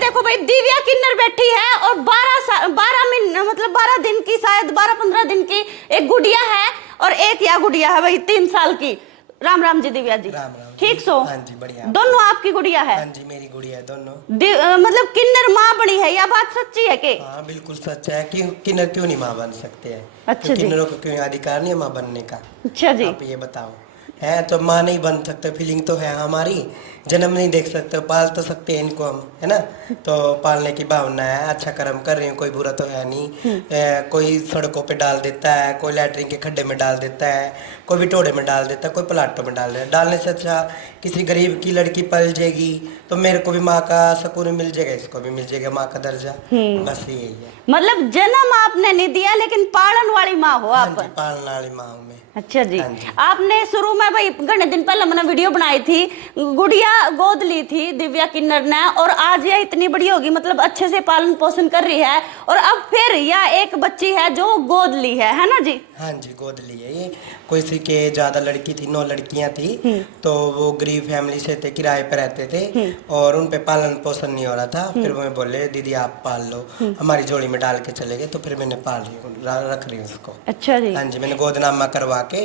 देखो भाई, दिव्या किन्नर बैठी है और 12 मतलब 12 दिन की, शायद 12-15 दिन की एक गुड़िया है, और एक या गुड़िया है भाई 3 साल की। राम राम जी दिव्या जी। राम राम ठीक सो? हाँ जी बढ़िया। दोनों आपकी गुड़िया है? हाँ जी मेरी गुड़िया है दोनों। मतलब किन्नर माँ बनी है, या बात सच्ची है के? हाँ बिल्कुल सच है। क्यों किन्नर क्यों नहीं माँ बन सकते हैं? अच्छा जी। किन्नरों को क्यों अधिकार नहीं है माँ बनने का? अच्छा जी। आप ये बताओ। है तो माँ नहीं बन सकते, फीलिंग तो है हमारी। जन्म नहीं देख सकते, पाल तो सकते हैं इनको हम, है ना? तो पालने की भावना है, अच्छा कर्म कर रही हूँ, कोई बुरा तो है नहीं। कोई सड़कों पे डाल देता है, कोई लैटरिन के खड्डे में डाल देता है, कोई बिटोड़े में डाल देता है, कोई प्लाटों में डाल देता है। डालने से अच्छा किसी गरीब की लड़की पल जाएगी तो मेरे को भी माँ का सुकून मिल जाएगा, इसको भी मिल जाएगा माँ का दर्जा। बस यही है। मतलब जन्म आपने नहीं दिया, लेकिन पालन वाली माँ हो हाँ आप। जी पालने वाली माँ हूँ मैं। अच्छा जी। हाँ जी। आपने शुरू में भाई घने दिन पहले मैंने वीडियो बनाई थी, गुड़िया गोद ली थी दिव्या किन्नर ने, और आज यह इतनी बड़ी होगी, मतलब अच्छे से पालन पोषण कर रही है, और अब फिर यह एक बच्ची है जो गोद ली है ना जी? हाँ जी गोद ली है ये। किसी के ज्यादा लड़की थी, 9 लड़कियां थी, तो वो गरीब फैमिली से थे, किराए पे रहते थे, और उन पे पालन पोषण नहीं हो रहा था। फिर वो बोले दीदी आप पाल लो, हमारी झोली में डाल के चले गए, तो फिर मैंने पाल रही हूँ, रख रही हूँ उसको। अच्छा जी। हाँ जी मैंने गोदनामा करवा के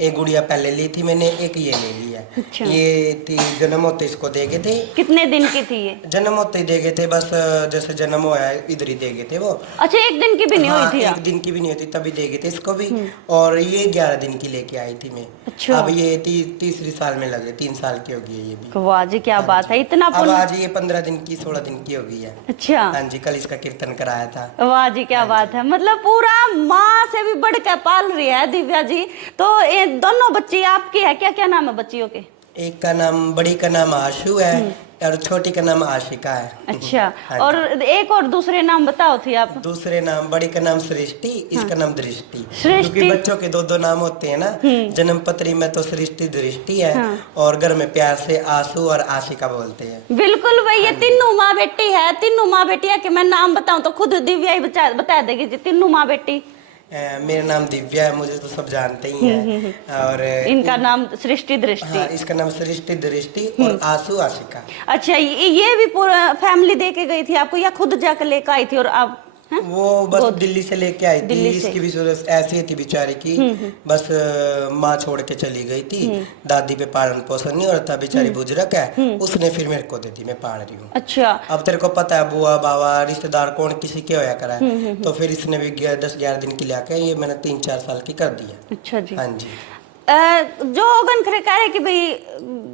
एक गुड़िया पहले ली थी मैंने, एक ये ले ली है। अच्छा। ये थी जन्म होते इसको दे गए थे। कितने दिन की थी ये? जन्म होते ही दे गए थे, बस जैसे जन्म होया इधर ही दे गए थे वो। अच्छा, एक दिन की भी नहीं हुई हाँ थी? एक दिन की भी नहीं होती तभी दे गए थे इसको भी। और ये 11 दिन की लेके आई थी मैं। अच्छा। अब ये तीसरी साल में लगे, 3 साल की हो गई है ये भी। वाह जी, क्या हाँ बात जी। है, इतना अब पुण्य। आज ये 15 दिन की 16 दिन की हो गई है। अच्छा। हाँ जी कल इसका कीर्तन कराया था। वाह जी, क्या बात है, मतलब पूरा माँ से भी बढ़ के पाल रही है दिव्या जी। तो ये दोनों बच्ची आपकी है? क्या क्या नाम है बच्चियों के? एक का नाम, बड़ी का नाम आशु है, और छोटी का नाम आशिका है। अच्छा। हाँ और जी। एक और दूसरे नाम बताओ थी आप? दूसरे नाम, बड़ी का नाम सृष्टि, इसका नाम दृष्टि। सृष्टि। क्योंकि बच्चों के 2-2 नाम होते हैं ना। जन्म पत्री में तो सृष्टि दृष्टि है, और घर में प्यार से आंसू और आशिका बोलते हैं। बिल्कुल भाई, ये तीनों माँ बेटी है, तीनों माँ बेटी है कि मैं नाम बताऊं तो खुद दिव्या ही बता देगी जी, तीनों माँ बेटी। मेरा नाम दिव्या है, मुझे तो सब जानते ही हैं। और इनका नाम सृष्टि दृष्टि। हाँ इसका नाम सृष्टि दृष्टि और आंसू आशिका। अच्छा, ये भी पूरा फैमिली दे के गई थी आपको, या खुद जाकर लेकर आई थी? और आप हैं? वो बस दिल्ली से लेके आई थी। दिल्ली से। इसकी भी सूरत ऐसी ही थी बेचारी की, बस माँ छोड़ के चली गई थी। दादी पे पालन पोषण नहीं हो रहा था, बेचारी बुजुर्ग है, उसने फिर मेरे को दे दी, मैं पाल रही हूँ। अच्छा। अब तेरे को पता है बुआ बाबा रिश्तेदार कौन किसी के होया करा है, तो फिर इसने भी 10-11 दिन की लाके ये मैंने 3-4 साल की कर दी है। अच्छा जी। हाँ जी। जो ओगन खरे कह रहे कि भाई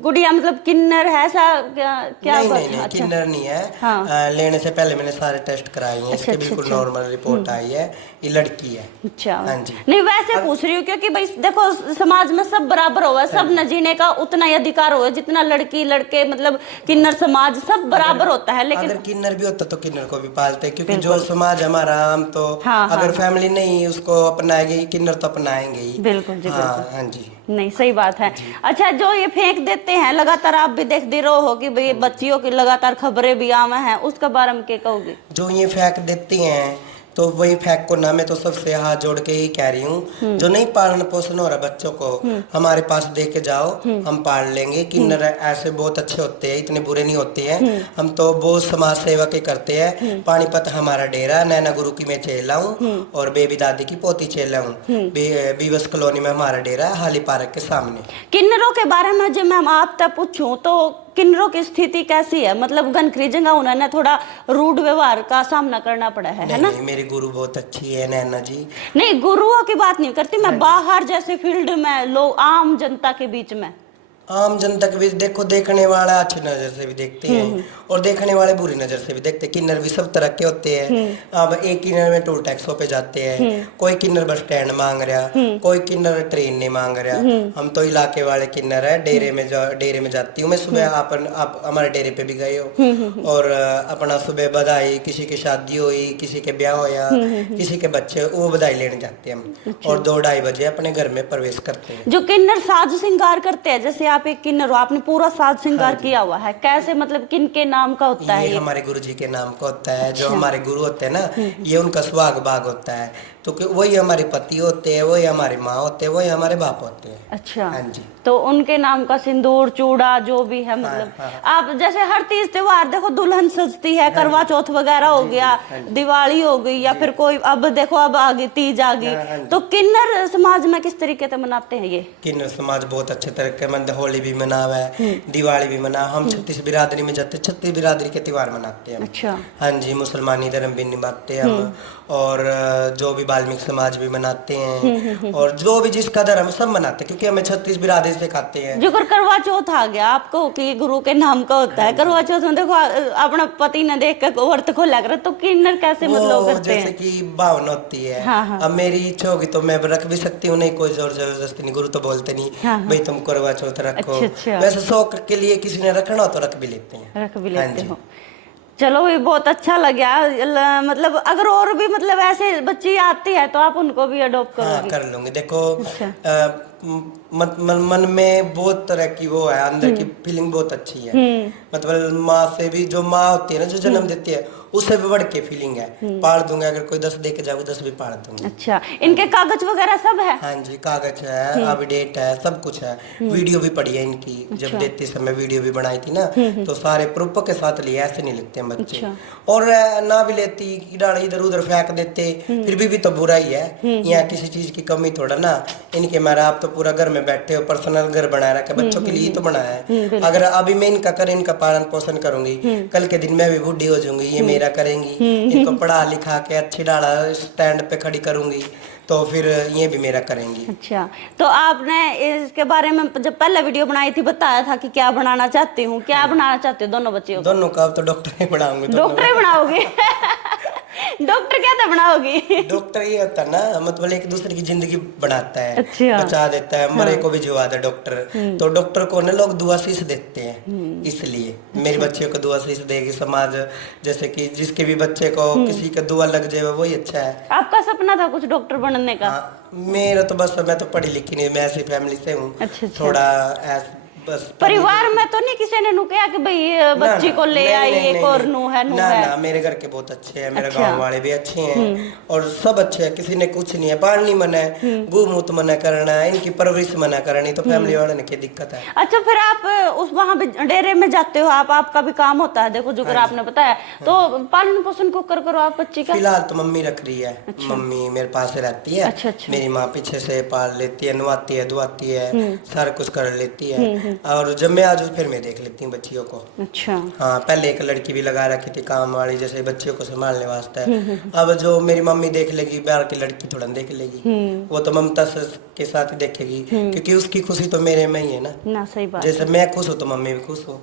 गुड़िया मतलब किन्नर है, ऐसा क्या क्या नहीं बात? नहीं नहीं अच्छा। किन्नर नहीं है। हाँ। लेने से पहले मैंने सारे टेस्ट कराए हैं, इसके बिल्कुल नॉर्मल रिपोर्ट आई है, ये लड़की है। अच्छा। हाँ जी। नहीं वैसे पूछ रही हूँ क्योंकि भाई देखो, समाज में सब बराबर होगा, सब न जीने का उतना ही अधिकार होगा जितना लड़की लड़के, मतलब किन्नर समाज सब बराबर होता है। लेकिन अगर किन्नर भी होता तो किन्नर को भी पालते, क्योंकि जो समाज हमारा, हम तो अगर फैमिली नहीं उसको अपनाएगी, किन्नर तो अपनाएंगे ही। बिल्कुल जी। हाँ हाँ जी। नहीं सही बात है। अच्छा, जो ये फेंक देते हैं लगातार, आप भी देख दे रहे हो कि भाई बच्चियों की लगातार खबरें भी आवे हैं, उसका बारे में क्या कहोगे? जो ये फेंक देते हैं तो वही फेंक को ना, मैं तो सबसे हाथ जोड़ के ही कह रही हूँ, जो नहीं पालन पोषण हो रहा बच्चों को, हमारे पास दे के जाओ, हम पाल लेंगे। किन्नर ऐसे बहुत अच्छे होते हैं, इतने बुरे नहीं होते हैं। हम तो बहुत समाज सेवा के करते हैं। पानीपत हमारा डेरा, नैना गुरु की मैं चेला हूँ, और बेबी दादी की पोती चेला हूँ। बीवस कॉलोनी में हमारा डेरा, हाली पार्क के सामने। किन्नरों के बारे में जब मैं आपसे पूछूं तो किन्नरों की स्थिति कैसी है? मतलब गनखरी जगह उन्होंने थोड़ा रूड व्यवहार का सामना करना पड़ा है ना? नहीं मेरी गुरु बहुत अच्छी है नैना जी। नहीं, गुरुओं की बात नहीं करती मैं, बाहर जैसे फील्ड में लोग, आम जनता के बीच में। आम जनता के बीच देखो, देखने वाला अच्छी नजर से भी देखते हैं, और देखने वाले बुरी नजर से भी देखते हैं। किन्नर भी सब तरह के होते हैं। अब एक किन्नर में टोल टैक्सों पे जाते हैं, कोई किन्नर बस स्टैंड मांग रहा, कोई किन्नर ट्रेन नहीं मांग रहा। हम तो इलाके वाले किन्नर है, डेरे में जाती हूँ मैं सुबह। आप हमारे डेरे पे भी गए हो, और अपना सुबह बधाई, किसी की शादी हुई, किसी के ब्याह होया, किसी के बच्चे, वो बधाई लेने जाते हैं हम, और 2-2:30 बजे अपने घर में प्रवेश करते हैं। जो किन्नर साज श्रृंगार करते हैं, जैसे आप एक किन्नर हो, आपने पूरा साज श्रृंगार किया हुआ है, कैसे, मतलब किन के नाम का होता है? ये हमारे गुरु जी के नाम का होता है। जो हमारे गुरु होते हैं ना, ये उनका सुहाग भाग होता है, तो वही हमारे पति होते हैं, वही हमारी माँ होते हैं, वही हमारे बाप होते हैं। अच्छा। हाँ जी। तो उनके नाम का सिंदूर चूड़ा जो भी है मतलब आप जैसे हर तीज त्योहार देखो दुल्हन सजती है, करवा चौथ वगैरह हो गया, दिवाली हो गई, या फिर कोई अब देखो अब आ गई तीज आ गई, तो किन्नर समाज में किस तरीके से मनाते हैं ये? किन्नर समाज बहुत अच्छे तरीके से होली भी मनावा है, दिवाली भी मना, हम 36 बिरादरी में जाते, 36 बिरादरी के त्योहार मनाते हैं। अच्छा। हाँ जी, मुसलमानी धर्म भी निभाते हैं हम, और जो भी वाल्मीकि समाज भी मनाते हैं, और जो भी जिसका धर्म सब मनाते हैं, क्योंकि हमें 36 बिरादरी से खाते हैं। जो करवा चौथ आ गया आपको कि गुरु के नाम का होता है, करवा चौथ में देखो अपना पति ने देख कर व्रत खोला कर, तो किन्नर कैसे मतलब करते हैं? जैसे कि भावना होती है। हाँ। अब मेरी इच्छा होगी तो मैं रख भी सकती हूँ, नहीं कोई जोर जबरदस्ती नहीं, गुरु तो बोलते नहीं भाई तुम करवा चौथ रखो। अच्छा। वैसे शौक के लिए किसी ने रखना हो तो रख भी लेते हैं। रख भी लेते हो। चलो ये बहुत अच्छा लगा। मतलब अगर और भी मतलब ऐसे बच्ची आती है तो आप उनको भी अडॉप्ट करोगे? हाँ, कर लूंगी। देखो मन में बहुत तरह की वो है, अंदर की फीलिंग बहुत अच्छी है। मतलब माँ से भी, जो माँ होती है ना जो जन्म देती है, उससे भी बढ़ के फीलिंग है। पाल दूंगा, अगर कोई 10 दे के जाओ 10 भी पाल दूंगी। अच्छा, इनके कागज वगैरह सब है? हाँ जी, कागज है, अपडेट है, सब कुछ है। वीडियो भी पड़ी है इनकी। अच्छा। जब देते समय वीडियो भी बनाई थी ना, तो सारे प्रूफ के साथ लिए, ऐसे नहीं लिखते हैं बच्चे। अच्छा। और ना भी लेती, कीड़ा इधर उधर फेंक देते, फिर भी तो बुरा ही है। यहाँ किसी चीज की कमी थोड़ा ना। इनके मारा आप तो पूरा घर में बैठे हो, पर्सनल घर बनाया रखा, बच्चों के लिए तो बनाया है। अगर अभी मैं इनका इनका पालन पोषण करूंगी, कल के दिन मैं भी बूढ़ी हो जाऊंगी, ये मेरा करेंगी। इनको पढ़ा लिखा के अच्छी डाला स्टैंड पे खड़ी करूंगी, तो फिर ये भी मेरा करेंगी। अच्छा, तो आपने इसके बारे में जब पहले वीडियो बनाई थी बताया था कि क्या बनाना चाहती हूँ, क्या बनाना चाहते हो दोनों बच्चियों को? दोनों का तो डॉक्टर ही बनाऊंगी। डॉक्टर ही बनाओगे? डॉक्टर क्या था बनाओगी? डॉक्टर ये होता है ना, मतलब एक दूसरे की जिंदगी बनाता है। अच्छा। बचा देता है, मरे को भी जिवा दे डॉक्टर। तो डॉक्टर को ना लोग दुआ शीश देते हैं, इसलिए मेरे बच्चे को दुआ शीश देगी समाज। जैसे कि जिसके भी बच्चे को किसी का दुआ लग जाए वही अच्छा है। आपका सपना था कुछ डॉक्टर बनने का? मेरा तो बस, मैं तो पढ़ी लिखी नहीं, मैं ऐसी फैमिली से हूँ। अच्छा। थोड़ा बस परिवार में तो नहीं किसी ने कहा कि भाई बच्ची को ले आई, एक और नू है? ना, मेरे घर के बहुत अच्छे हैं, मेरे गांव वाले भी अच्छे हैं, और सब अच्छे हैं, किसी ने कुछ नहीं है। पालनी मना है, गोमूत्र मना करना है, इनकी परवरिश मना करनी, तो फैमिली वाले ने क्या दिक्कत है? अच्छा, फिर आप उस वहाँ डेरे में जाते हो, आपका भी काम होता है, देखो जो कर आपने बताया, तो पालन पोषण को करो आप बच्ची का? फिलहाल तो मम्मी रख रही है। मम्मी मेरे पास रहती है। अच्छा। मेरी माँ पीछे से पाल लेती है, नवाती है, धुआती है, सारा कुछ कर लेती है। और जब मैं आज फिर मैं देख लेती हूँ बच्चियों को। अच्छा। हाँ, पहले एक लड़की भी लगा रखी थी काम वाली, जैसे बच्चियों को संभालने वास्ते। अब जो मेरी मम्मी देख लेगी, बाहर की लड़की थोड़ा देख लेगी, वो तो ममता के साथ ही देखेगी, क्योंकि उसकी खुशी तो मेरे में ही है ना। सही बात। जैसे मैं खुश हूँ तो मम्मी भी खुश हो।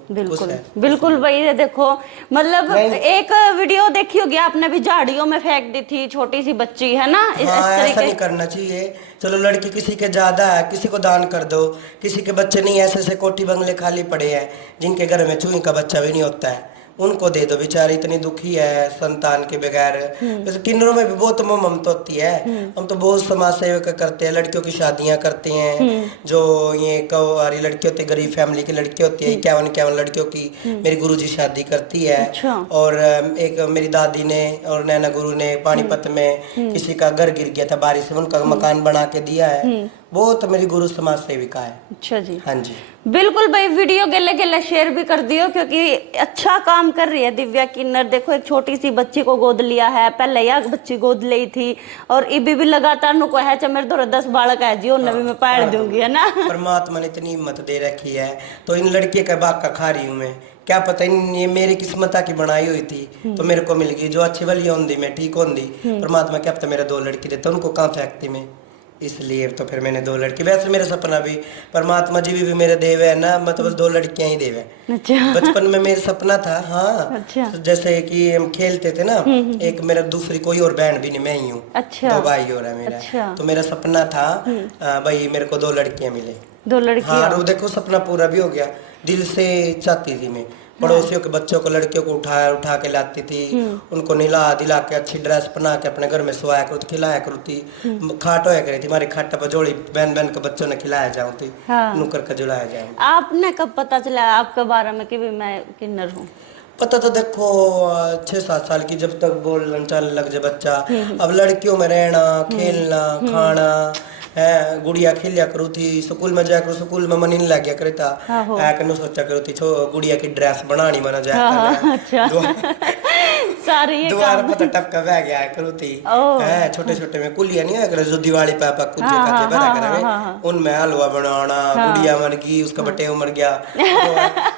बिल्कुल भाई। देखो मतलब एक वीडियो देखी होगी आपने भी, झाड़ियों में फेंक दी थी छोटी सी बच्ची, है ना? ऐसा नहीं करना चाहिए। चलो लड़की किसी के ज्यादा है, किसी को दान कर दो। किसी के बच्चे नहीं, ऐसे कोठी बंगले खाली पड़े हैं, जिनके घर में चूही का बच्चा भी नहीं होता है, उनको दे दो। बेचारी इतनी दुखी है संतान के बगैर। वैसे किन्नरों में भी बहुत ममता होती है। हम तो बहुत समाज सेवा करते हैं, लड़कियों की शादियां करते हैं। जो ये कवारी लड़की होती है, गरीब फैमिली की लड़की होती है, 51 लड़कियों की मेरी गुरुजी शादी करती है। अच्छा। और एक मेरी दादी ने और नैना गुरु ने पानीपत में किसी का घर गिर गया था बारिश में, उनका मकान बना के दिया है। बहुत मेरी गुरु समाज सेविका है। अच्छा जी। हाँ जी, बिल्कुल भाई, वीडियो गेले शेयर भी कर दियो, क्योंकि अच्छा काम कर रही है दिव्या किन्नर। देखो एक छोटी सी बच्ची को गोद लिया है, पहले यह बच्ची गोद ली थी, और इबी भी लगातार नुको है मेरे तो 10 बालक है जी, नवी में पाड़ दूंगी, है ना? परमात्मा ने इतनी हिम्मत दे रखी है, तो इन लड़की का बाग का खा रही हूँ मैं। क्या पता ये मेरी किस्मत की बनाई हुई थी तो मेरे को मिल गई। जो अच्छी वाली होंगी मैं ठीक होंगी, परमात्मा क्या पता मेरे 2 लड़की देते, उनको कहाँ फेंकती मैं, इसलिए तो फिर मैंने 2 लड़की। वैसे मेरा सपना भी परमात्मा जी भी मेरे देवे है ना, मतलब 2 लड़कियां ही देवे। अच्छा। बचपन में मेरा सपना था। हाँ। अच्छा। तो जैसे कि हम खेलते थे ना, एक मेरा दूसरी कोई और बहन भी नहीं, मैं ही हूँ। अच्छा। 2 भाई और है मेरा। अच्छा। तो मेरा सपना था भाई मेरे को 2 लड़कियां मिले। 2 लड़कियां। हाँ, और देखो सपना पूरा भी हो गया। दिल से चाहती थी मैं, पड़ोसियों के बच्चों को, लड़कियों को उठा के लाती थी, उनको नहला दिला के अच्छी ड्रेस बना के अपने घर में सोया करो, खिलाया करो थी। खाट होया करी थी हमारी खाट पर, जोड़ी बहन के बच्चों ने खिलाया जाऊँ थी। हाँ। नुकर का जुलाया जाऊँ। आपने कब पता चला आपके बारे में कि मैं किन्नर हूँ? पता तो देखो 6-7 साल की जब तक बोलने चलने लग जाए बच्चा, अब लड़कियों में रहना, खेलना, खाना, है गुड़िया खेलिया करू थी स्कूल में जाया करू स्कूल में मन नहीं लग गया करे था आहो। कनु सोचा करू थी गुड़िया की ड्रेस बनानी मना जाया हाँ, अच्छा सारे ये द्वार काम पर टपका बह गया करू थी ओह। है छोटे छोटे में कुलिया नहीं है जो दिवाली पे आपा कुछ हाँ, खाते हाँ, बता हाँ, करे हाँ। उनमें हलवा बनाना गुड़िया मर गई उसका बटे मर गया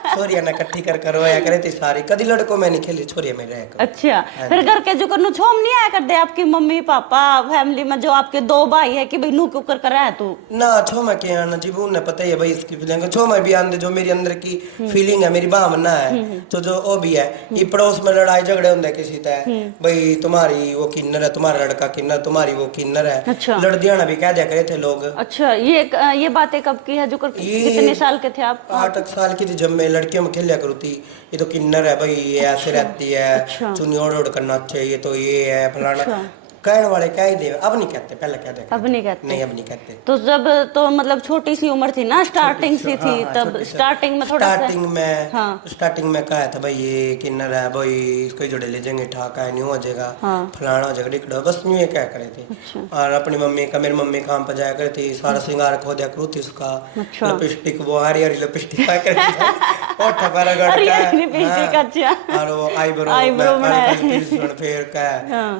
छोरिया ने इकट्ठी कर रोया करे थी सारी कदी लड़कों में नहीं खेली छोरिया में रह कर अच्छा फिर घर के जो करनु छोम नहीं आया कर दे आपकी मम्मी पापा फैमिली में जो आपके 2 भाई है कि भाई नू क्यों कर रहा है तू ना छो में क्या आना जी उन्हें पता ही है भाई इसकी फीलिंग छो में भी आंदे जो मेरी अंदर की फीलिंग है मेरी भावना है तो जो वो भी है ये पड़ोस में लड़ाई झगड़े होंगे किसी तरह भाई तुम्हारी वो किन्नर है तुम्हारा लड़का किन्नर तुम्हारी वो किन्नर है अच्छा। लड़दियां भी कह दिया करे थे लोग अच्छा ये बातें कब की है जो कितने साल के थे आप 8 साल की थी जब मैं लड़कियों में खेलिया करू थी ये तो किन्नर है भाई ये ऐसे रहती है अच्छा। चुन्नी ओढ़ ओढ़ करना चाहिए तो ये है फलाना कहने वाले कह ही दे अब नहीं कहते पहले कह दे अब नहीं कहते नहीं अब नहीं कहते तो जब तो मतलब छोटी सी उम्र थी ना स्टार्टिंग सी थी तब स्टार्टिंग में थोड़ा सा स्टार्टिंग में कहा था भाई ये किन्नर है भाई इसको जोड़े ले जाएंगे ठाका है नहीं हो जाएगा फलाना हो जाएगा डिकड़ा बस यूं ये क्या करे थे और अपनी मम्मी का मेरी मम्मी काम पर जाया करे थी सारा श्रृंगार खो दिया करू थी उसका लिपस्टिक वो हरी हरी लिपस्टिक पाया करे और वो आईब्रो फिर का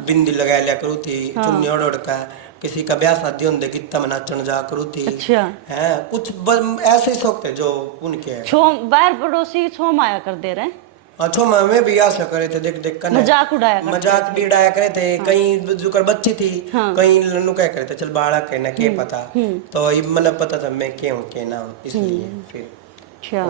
बिंदी लगा लिया करू थी चुन्नी ओढ़ ओढ़ का किसी का ब्याह शादी होंगे कितना में नाचन जा करू थी अच्छा है कुछ ऐसे ही शौक थे जो उनके बाहर पड़ोसी छोम आया कर दे रहे अच्छो मैं भी आशा करे थे देख देख कर मजाक उड़ाया मजाक भी उड़ाया करे थे कहीं जो कर बच्ची थी कहीं लन्नू क्या करे थे चल बाड़ा कहना के पता तो ये मतलब पता था मैं क्या हूँ क्या ना हूँ इसलिए फिर अच्छा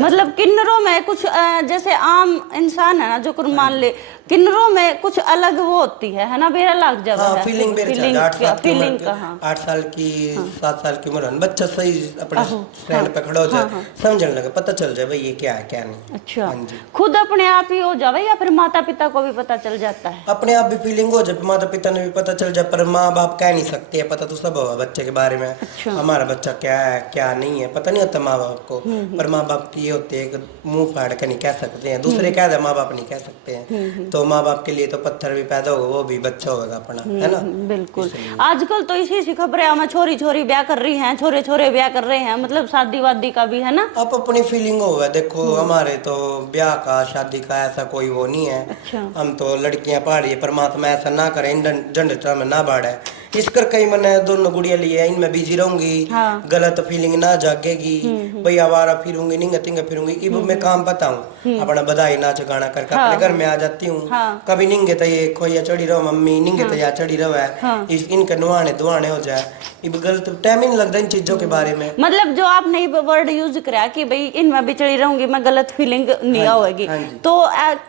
मतलब किन्नरों में कुछ जैसे आम इंसान है ना जो कुछ मान ले किन्नरों में कुछ अलग वो होती है ना बेरा लग जाता है फीलिंग 8 साल की 7 साल की उम्र बच्चा सही अपने स्टैंड पे खड़ा हो जाए समझने लगे पता चल जाए भाई ये क्या है क्या नहीं अच्छा खुद अपने आप ही हो जावे या फिर माता पिता को भी पता चल जाता है अपने आप भी फीलिंग हो जाए माता पिता ने भी पता चल जाए पर माँ बाप कह नहीं सकते पता तो सब होगा बच्चे के बारे में हमारा बच्चा क्या है क्या नहीं है पता नहीं होता माँ बाप को पर माँ बाप की ये होते हैं मुंह फाड़ कर नहीं कह सकते हैं दूसरे कह दे माँ बाप नहीं कह सकते हैं तो माँ बाप के लिए तो पत्थर भी पैदा होगा वो भी बच्चा होगा अपना है ना बिल्कुल आजकल तो इसी खबरें हमें छोरी छोरी ब्याह कर रही हैं छोरे छोरे ब्याह कर रहे हैं मतलब शादी वादी का भी है ना आप अपनी फीलिंग होगा देखो हमारे तो ब्याह का शादी का ऐसा कोई वो नहीं है हम तो लड़कियां पहाड़ी परमात्मा ऐसा ना करे झंडा में ना बाढ़े इस कर कई मैंने दोनों गुड़िया लिए इनमें बिजी रहूंगी गलत फीलिंग ना जागेगी भाई आवारा फिरूंगी निंगा तिंगा फिरूंगी इब मैं काम पता हूँ अपना बधाई नाच गाना करके अपने घर में आ जाती हूँ कभी निंगे तो ये खोया चढ़ी रहो मम्मी निंगे तो या चढ़ी रहो है इनके नुआने दुआने हो जाए इब गलत टाइम ही नहीं लगता इन चीजों के बारे में मतलब जो आपने ये वर्ड यूज करा कि भाई इनमें भी चढ़ी रहूंगी मैं गलत फीलिंग नहीं होगी तो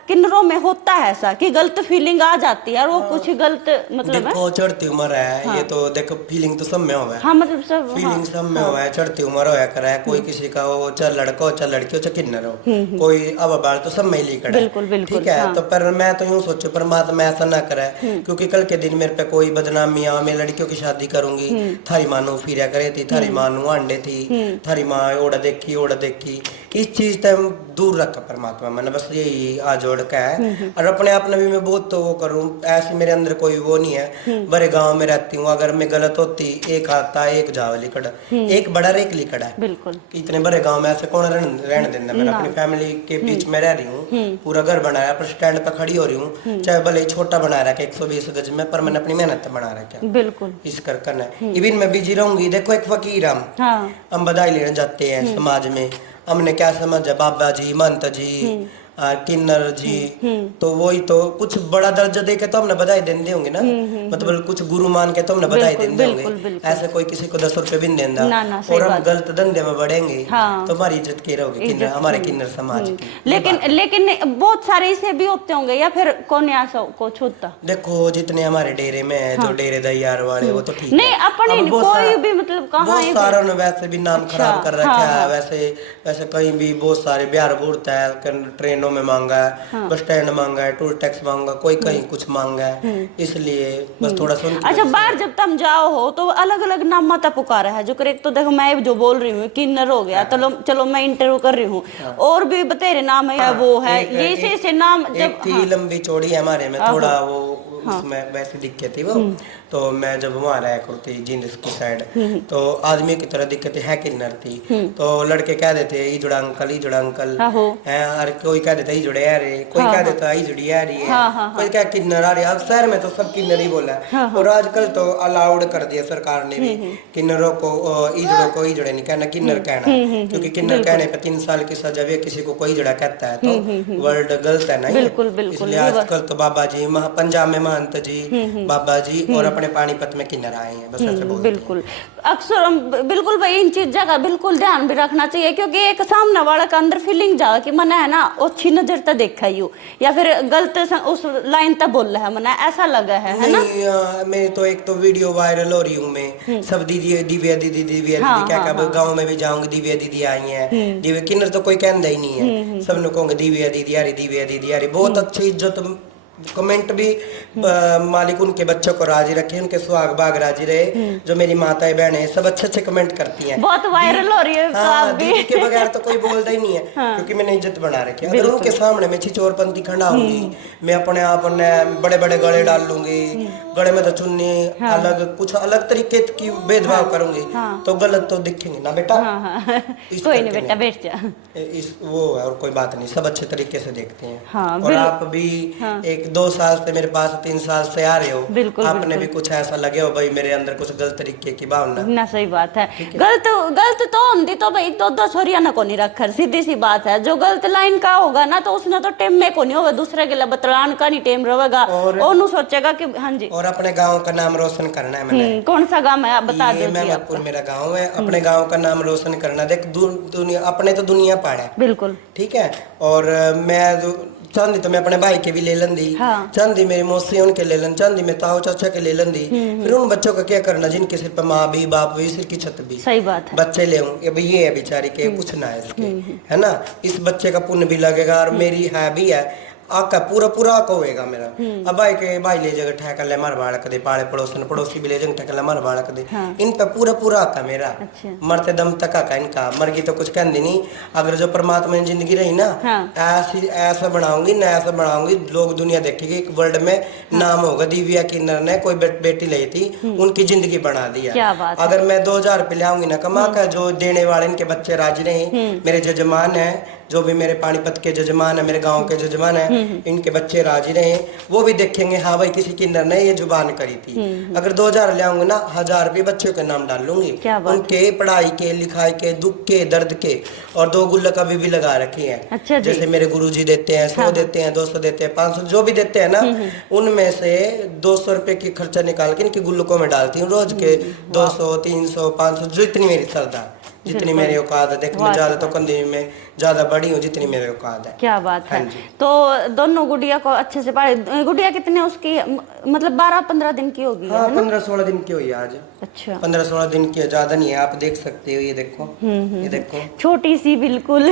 किन्नरों में होता है ऐसा कि गलत फीलिंग आ जाती है और वो कुछ गलत मतलब देखो चढ़ती उम्र है ये तो देखो फीलिंग तो सब में हुआ है हाँ मतलब सब फीलिंग सब में हुआ है चढ़ती उम्र होया करा है कोई किसी का हो चाहे लड़का हो चाहे लड़की हो चाहे किन्नर हो कोई अब बाल तो सब में ही खड़ा है ठीक है तो पर मैं तो यूं सोचू परमात्मा ऐसा ना करे क्योंकि कल के दिन मेरे पे कोई बदनामी आ मैं लड़कियों की शादी करूंगी थारी मानू फिर करे थी थारी मानू अंडे थी थारी माँ ओढ़ा देखी इस चीज तक दूर रखा परमात्मा मैंने बस यही आज जोड़ का है और अपने आप ने भी मैं बहुत तो वो करूँ ऐसे मेरे अंदर कोई वो नहीं है बड़े गांव में रहती हूँ अगर मैं गलत होती एक आता एक जावली कड़ा एक बड़ा एक लिकड़ा है बिल्कुल इतने बड़े गांव में ऐसे कौन रहने देना मैं अपनी फैमिली के बीच में रह रही हूँ पूरा घर बनाया पर स्टैंड पे खड़ी हो रही हूँ चाहे भले छोटा बना रखा 120 गज में पर मैंने अपनी मेहनत बना रखा बिल्कुल इस कर करना है इवन मैं बिजी रहूंगी देखो एक फकीर हम बधाई लेने जाते हैं समाज में हमने क्या समझा बाबा जी महंत जी किन्नर जी तो वही तो कुछ बड़ा दर्जा दे के तो हमने बधाई देंगे होंगे ना मतलब कुछ गुरु मान के तो हमने बधाई देंगे होंगे ऐसे कोई किसी को 10 रुपए भी नहीं देता और हम गलत धंधे में बढ़ेंगे तो हमारी इज्जत की रहोगी किन्नर हमारे किन्नर समाज की लेकिन बहुत सारे ऐसे भी होते होंगे या फिर कौन को छूता देखो जितने हमारे डेरे में है जो डेरे दयार वाले वो तो ठीक नहीं अपने कोई भी मतलब बहुत सारों ने वैसे भी नाम खराब कर रखा है वैसे कहीं भी बहुत सारे बिहार बोलता है ट्रेनों में मांगा है बस स्टैंड मांगा है टोल टैक्स मांगा कोई कहीं कुछ मांगा है इसलिए बस थोड़ा सुन अच्छा बाहर जब तुम जाओ हो तो अलग अलग नाम माता पुकारा है जो करेक्ट तो देखो मैं जो बोल रही हूँ किन्नर हो गया चलो मैं इंटरव्यू कर रही हूँ और भी बतेरे नाम है वो है ये से नाम जब लंबी चौड़ी है हमारे में थोड़ा वो उसमें वैसे दिक्कत थी वो। तो मैं जब वहाँ रहा करती जींद की साइड, तो आदमी की तरह दिक्कत है किन्नर थी। तो लड़के कह देते ई जुड़ा अंकल है, और कोई कह देता ई जुड़े आ रे, कोई कह देता ई जुड़ी आ रही है, कोई क्या किन्नर आ रही है। अब शहर में तो सब किन्नर ही बोला है। और आजकल तो अलाउड कर दिया सरकार ने भी किन्नरों को ईजड़ों को ईजड़े नहीं कहना, किन्नर कहना, क्योंकि किन्नर कहने पे 3 साल की सजा भी किसी को कोई जड़ा कहता है तो वर्ड गलत है ना। बिल्कुल बिल्कुल। इसलिए आजकल तो बाबा जी पंजाब में महंत जी, बाबा जी और अपने पानीपत में किन्नर आए हैं, बस ऐसे बोलते हैं। बिल्कुल अक्सर बिल्कुल भाई इन चीजों का बिल्कुल ध्यान भी रखना चाहिए, क्योंकि एक सामने वाला का अंदर फीलिंग जा कि मना है ना अच्छी नजर तक देखा यू, या फिर गलत उस लाइन तक बोल रहा है मना ऐसा लगा है ना। मेरे तो एक तो वीडियो वायरल हो रही हूँ मैं, सब दीदी दिव्या दीदी क्या गाँव में भी जाऊंगी दिव्या दीदी आई है, दिव्या किन्नर तो कोई कहता ही नहीं है, सब लोग कहूंगे दिव्या दीदी आ रही। बहुत अच्छी इज्जत कमेंट भी मालिक उनके बच्चों को राजी रखे, उनके सुहाग बाग राजी रहे। जो मेरी माताएं बहनें सब अच्छे कमेंट करती हैं, बहुत वायरल हो रही है। हाँ, दीदी के बगैर तो कोई बोलता ही नहीं है। क्योंकि मैंने इज्जत बना रखी है। अगर उनके सामने मैं छिचोरपंथी खंडाऊंगी, मैं अपने आप बड़े बड़े गले डाल लूंगी, गले में तो चुन्नी अलग कुछ अलग तरीके की भेदभाव करूंगी तो गलत तो दिखेंगे ना बेटा। कोई नहीं बेटा बैठ जा, वो है और कोई बात नहीं, सब अच्छे तरीके से देखते हैं। और आप भी एक 2 साल से मेरे पास 3 साल से आ रहे हो, आपने भी कुछ ऐसा लगे हो भाई मेरे अंदर कुछ गलत तरीके की भावना ना। सही बात है, गलत तो होती तो भाई दो छोरिया ना को नहीं रखर, सीधी सी बात है। जो गलत लाइन का होगा ना तो उसने तो टेम में को नहीं होगा, दूसरे के लिए बतलान का नहीं टेम रहेगा, और सोचेगा कि हाँ जी। और अपने गाँव का नाम रोशन करना है मैंने। कौन सा गाँव है आप बता दो। महमदपुर मेरा गाँव है, अपने गाँव का नाम रोशन करना। देख दुनिया अपने तो दुनिया पाड़ है, बिल्कुल ठीक है। और मैं चांदी तो मैं अपने भाई के भी ले लेंदी, चांदी मेरी मौसी उनके ले लन, चांदी मैं ताऊ चाचा के ले लेंदी। फिर उन बच्चों का क्या करना जिनके सिर पर माँ भी बाप भी सिर की छत भी। सही बात है। बच्चे ले अभी ये है बेचारी के कुछ ना है इसके, है ना। इस बच्चे का पुण्य भी लगेगा और मेरी है भी है आका पूरा आका होएगा मेरा। अब भाई ले जगह ठहका ले मर बाड़क दे, पाड़े पड़ोसी भी ले जगह ठहका ले मर बाड़क दे। इन पे पूरा आका मेरा। मरते दम तक आका इनका, मर गई तो कुछ कहती नहीं। अगर जो परमात्मा ने जिंदगी रही ना ऐसा बनाऊंगी ना, ऐसा बनाऊंगी लोग दुनिया देखेगी, वर्ल्ड में नाम होगा दिव्या किन्नर ने कोई बेटी ली थी उनकी जिंदगी बना दिया। अगर मैं 2000 रुपये ले आऊंगी ना कमा कर, जो देने वाले इनके बच्चे राजी रहे, मेरे जजमान है जो भी मेरे पानीपत के जजमान है, मेरे गांव के जजमान है, इनके बच्चे राजी रहे, वो भी देखेंगे हाँ भाई किसी किन्नर ने ये जुबान करी थी। अगर 2000 ले आऊंगे ना 1000 रुपये बच्चों के नाम डाल लूंगी, उनके पढ़ाई के लिखाई के दुख के दर्द के। और 2 गुल्लक अभी भी लगा रखी है। अच्छा जैसे मेरे गुरुजी देते हैं 100 देते हैं, 200 देते हैं, 500 जो भी देते हैं ना, उनमें से 200 रुपये की खर्चा निकाल के इनकी गुल्लकों में डालती हूँ रोज के। 200 300 500 जो इतनी मेरी श्रद्धा, जितनी मेरी औकात है। देख मैं ज्यादा तो कंदी में ज्यादा बड़ी हूँ जितनी मेरी औकात है। क्या बात है। तो दोनों गुड़िया को अच्छे से पाले। गुड़िया कितने उसकी मतलब 12-15 दिन की होगी? हाँ 15-16 दिन की हुई आज। अच्छा 15-16 दिन की, ज्यादा नहीं है। आप देख सकते हो, ये देखो ये देखो छोटी सी बिल्कुल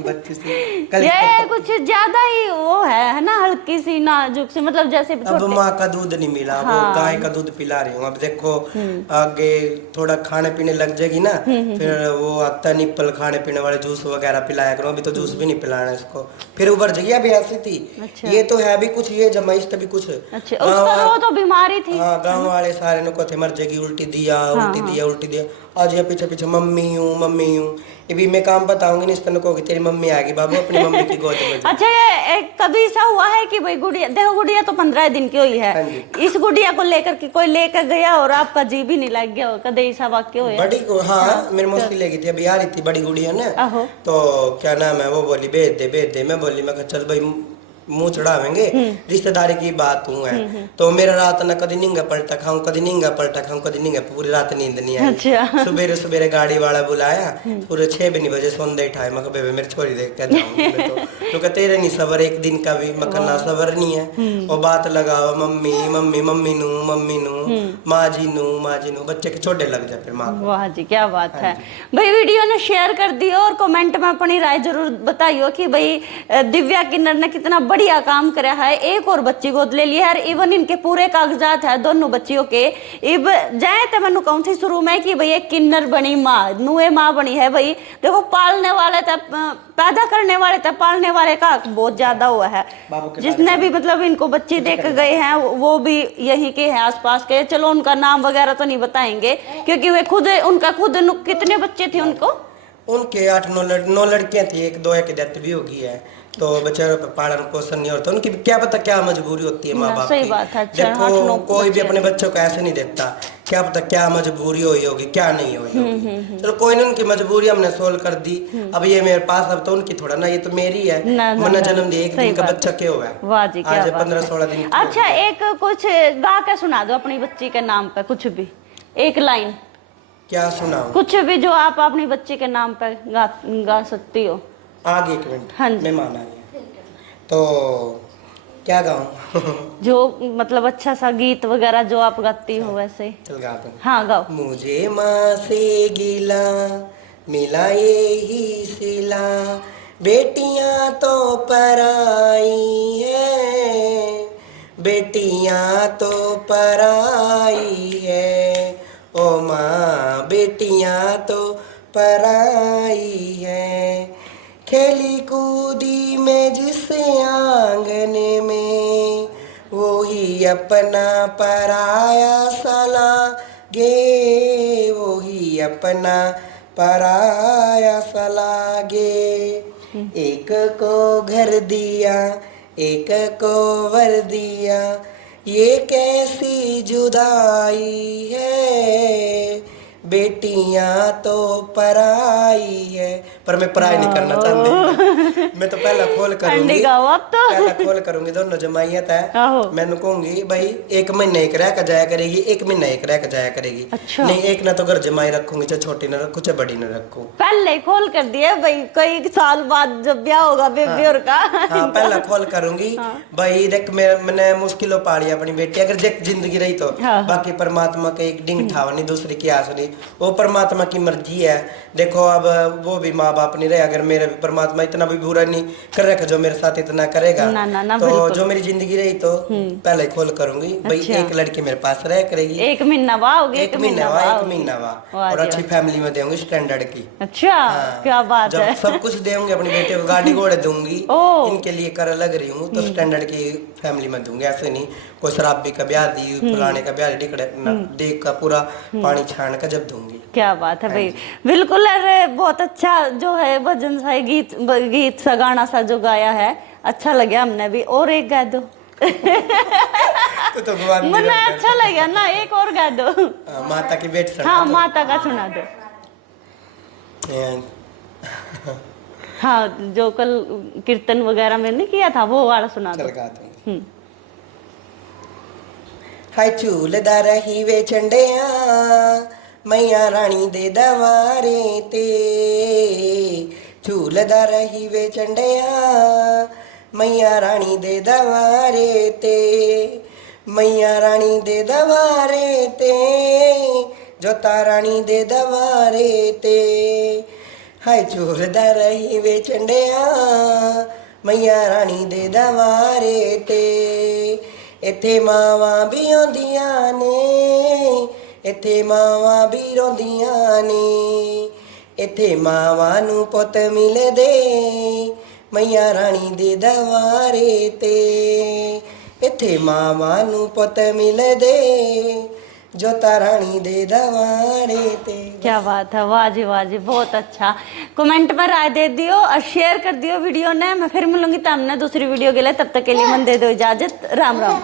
बच्ची सी। ये कुछ ज्यादा ही वो है ना, हल्की सी नाजुक सी, मतलब जैसे अब माँ का दूध नहीं मिला, वो गाय का दूध पिला रही हूँ। अब देखो आगे थोड़ा खाने पीने लग जाएगी ना, फिर वो आता निप्पल खाने पीने वाले जूस वगैरह पिलाया करो। अभी तो जूस भी नहीं पिलाना इसको, फिर उबर जाएगी। अभी ऐसी थी। अच्छा। ये तो है भी कुछ, ये जमाइश भी कुछ। अच्छा, उसका वो तो बीमारी थी। हाँ गाँव वाले सारे ने कहते मर जाएगी, उल्टी दिया। आज ये पीछे मम्मी हूँ। अभी मैं काम बताऊंगी नहीं, इस तरह को तेरी मम्मी आ गई बाबू अपनी मम्मी की गोद में। अच्छा कभी ऐसा हुआ है कि भाई गुड़िया, देखो गुड़िया तो 15 दिन की हुई है, इस गुड़िया को लेकर के कोई लेकर गया और आपका जी भी नहीं लग गया हो, कभी ऐसा वाक्य हुआ? बड़ी को हाँ मेरी मौसी ले गई थी, अभी आ रही थी बड़ी गुड़िया ना, तो क्या नाम है वो बोली भेज दे। मैं बोली मैं चल भाई मुंह चढ़ावेंगे, रिश्तेदारी की बात हुआ है। तो मेरा रात ना कभी निंगा पलटा खाऊं, कभी निंगा पलटा खाऊं, कभी निंगा, पूरी रात नींद नहीं आई। अच्छा। सुबेरे गाड़ी वाला बुलाया, पूरे 6 भी नहीं बजे सोंदे उठाए। मैं बेबे मेरी छोरी देख के जाऊंगी तो कहते तेरे नहीं सबर एक दिन का भी, मैं ना सबर नहीं है। और बात लगाओ मम्मी नू माँ जी नू, बच्चे के छोटे लग जाए फिर माँ। वाह जी क्या बात है भाई। वीडियो ने शेयर कर दियो और कमेंट में अपनी राय जरूर बताइयो कि भाई दिव्या किन्नर ने कितना बढ़िया काम करा है, एक और बच्ची गोद ले लिया है। इवन इनके पूरे कागजात है दोनों बच्चियों के। इब जाए तो मैंने कहूँ थी शुरू में कि भई एक किन्नर बनी माँ, नुए माँ बनी है। भाई देखो पालने वाले तब पैदा करने वाले तब पालने वाले का बहुत ज्यादा हुआ है। जिसने भी मतलब इनको बच्चे देख गए हैं वो भी यहीं के हैं आसपास के। चलो उनका नाम वगैरह तो नहीं बताएंगे क्योंकि वे खुद उनका खुद कितने बच्चे थे उनको? उनके 8-9 लड़कियां थी, एक दो एक डेथ भी हो गई है, तो बेचारों पे पालन पोषण नहीं होता। उनकी क्या पता क्या मजबूरी होती है माँ बाप सही की। बात है। अच्छा, देखो कोई भी अपने बच्चों को ऐसे नहीं देखता, क्या पता क्या मजबूरी हुई होगी क्या नहीं हुई होगी। चलो कोई नहीं, उनकी मजबूरी हमने सोल्व कर दी। अब ये मेरे पास, अब तो उनकी थोड़ा ना, ये तो मेरी है। मैंने जन्म दिया, एक दिन का बच्चा क्या हुआ है, वाह जी क्या आज बात 15-16 दिन की। अच्छा एक कुछ गा के सुना दो अपनी बच्ची के नाम पे, कुछ भी एक लाइन क्या सुनाऊं? कुछ भी जो आप अपनी बच्ची के नाम पे गा सकती हो। आगे 1 मिनट, हाँ जी। मेहमान आ गए तो क्या गाऊं? जो मतलब अच्छा सा गीत वगैरह जो आप गाती हो वैसे। चल गा दूं। हाँ गाओ। मुझे माँ से गिला मिला यही सिला, बेटियां तो पराई है, बेटियां तो पराई है, ओ माँ बेटियां तो पराई है। खेली कूदी में जिस आंगन में, वो ही अपना पराया सला गे, वो ही अपना पराया सला गे। एक को घर दिया एक को वर दिया, ये कैसी जुदाई है, बेटियां तो पराई है। पर मैं पराई नहीं करना चाहती, मैं तो पहला खोल करूंगी, पहला खोल करूंगी दोनों जमाइयां तय। मैंने कहूंगी भाई 1 महीने एक रह कर जाया करेगी, 1 महीना एक रह कर जाया करेगी। अच्छा। नहीं एक ना तो घर जमाई रखूंगी, चाहे छोटी ना रखूं चाहे बड़ी ना रखूं। पहले ही खोल कर दिया भाई, कई साल बाद जब ब्याह होगा बेबी और का। हाँ पहला खोल करूंगी। भाई देख मैंने मुश्किलों पाली अपनी बेटी, अगर देख जिंदगी रही तो बाकी परमात्मा का एक डिंग ठावा नहीं, दूसरी की आस नहीं, वो परमात्मा की मर्जी है। देखो अब वो भी माँ बाप नहीं रहे, अगर मेरे परमात्मा इतना भी बुरा नहीं कर रखा जो मेरे साथ इतना करेगा ना, तो जो मेरी जिंदगी रही तो पहले ही खोल करूंगी। भाई एक लड़की मेरे पास रह करेगी, 1 महीना वाओगे, 1 महीना वाह, और अच्छी फैमिली में देंगे स्टैंडर्ड की। अच्छा क्या बात है। सब कुछ देंगे, अपनी बेटे को गाड़ी घोड़े दूंगी, इनके लिए कर लग रही हूँ तो स्टैंडर्ड की फैमिली में दूंगी। ऐसे नहीं कोई शराबी का ब्याह दी, फलाने का ब्याह देख का पूरा पानी छान का जब दूंगी। क्या बात है भाई, बिल्कुल। अरे बहुत अच्छा जो है भजन सा गीत सा गाना सा जो गाया है, अच्छा लगा हमने भी। और एक गा दो। तो मुझे अच्छा लगा ना, एक और गा दो। माता की बेट सुना। हाँ माता का सुना दो। हाँ जो कल कीर्तन वगैरह में नहीं किया था वो वाला सुना दो। हाय झूलदा रही वे चंडिया, मैया रानी दे दवारे ते, झूलदा रही वे चंडिया, मैया रानी दे दवारे ते, मैया रानी दे दवारे ते, जोता रानी दे दवारे ते। हाय झूलदा रही वे चंडिया, मैया रानी दे दवारे ते, इत्थे मावां भी आउंदियां ने, इत्थे मावां भी रोंदियां ने, इत्थे मावां नूं पुੱਤ मिलदे, मैया रानी दे दवारे ते, इत्थे मावां नूं पुੱਤ मिलदे, जोता रानी दे दवारे ते। क्या बात है, वाह जी वाह जी, बहुत अच्छा। कमेंट में राय दे दियो और शेयर कर दियो वीडियो ने। मैं फिर मिलूंगी तुमने दूसरी वीडियो के लिए, तब तक के लिए मन दे दो इजाजत। राम राम।